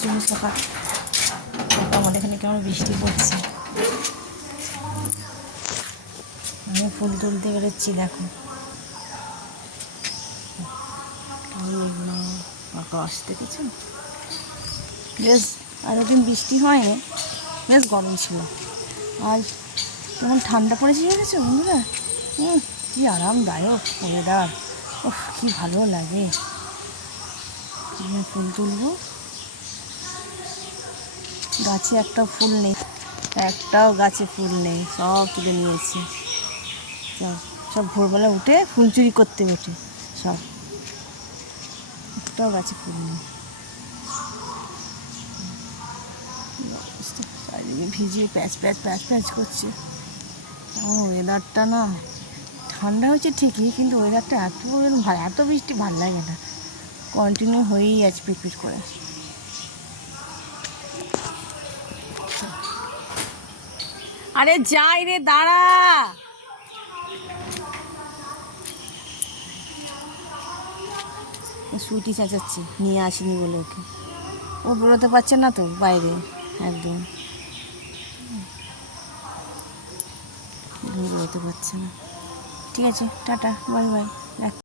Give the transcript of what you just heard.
শুভ সকাল। আমাদের এখানে কেমন বৃষ্টি পড়ছে। আমি ফুল তুলতে বেরোচ্ছি, দেখো আকাশ দেখেছো। বেশ এতদিন বৃষ্টি হয়নি, বেশ গরম ছিল। আজ কেমন ঠান্ডা পড়েছে দেখেছো বন্ধুরা। কী আরামদায়ক ওয়েদার, ওহ কী ভালো লাগে। আমি ফুল তুলবো, গাছে একটা ফুল নেই, একটাও গাছে ফুল নেই, সব তুলে নিয়েছি। সব ভোরবেলা উঠে ফুল চুরি করতে উঠে সব, একটাও গাছে ফুল নেই। চারিদিকে ভিজিয়ে প্যাচ প্যাচ প্যাচ প্যাচ করছে। আমার ওয়েদারটা না ঠান্ডা হয়েছে ঠিকই, কিন্তু ওয়েদারটা এত বৃষ্টি ভালো লাগে না, কন্টিনিউ হয়েই আছে পিটপিট করে। আরে যাই রে, দাঁড়া। সুইটি চেঁচাচ্ছে, নিয়ে আসিনি বলে ওকে। ও বেরোতে পারছে না তো বাইরে, একদম বেরোতে পারছে না। ঠিক আছে, টাটা, বাই বাই।